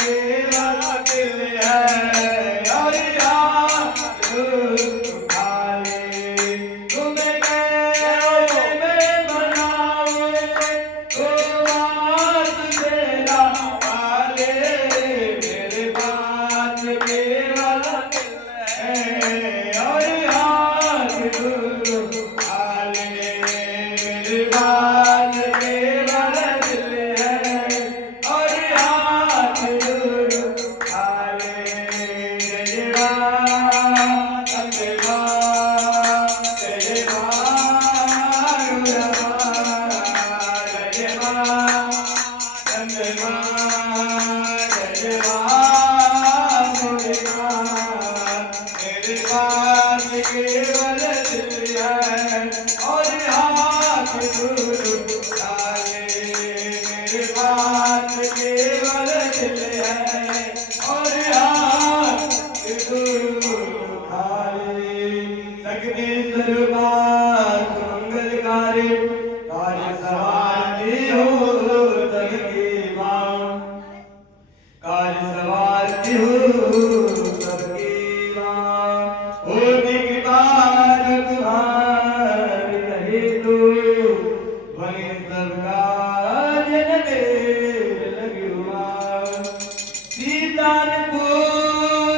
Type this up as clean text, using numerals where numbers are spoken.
केवल दिल है और हाथ उठा ले तुम कैसे में बनाओ तो बात तेरा वाले मेरे बात केवल दिल है और हाथ उठा ले मेरे बात केवल दिल है और हाथ उठा ले जय मां जय मां जय मां जय मां जय मां जय मां मेरे पास केवल दिल है और हाथ उठा ले मेरे पास केवल दिल है और हाथ उठा ले सकते दरबार मंगलकारी कार्य सवारी हो सबकी मां कार्य सवारी हो सबकी मां होती कृपा तुम्हारी रहे तो भले सब कार्य न देर लगी मां सीता ने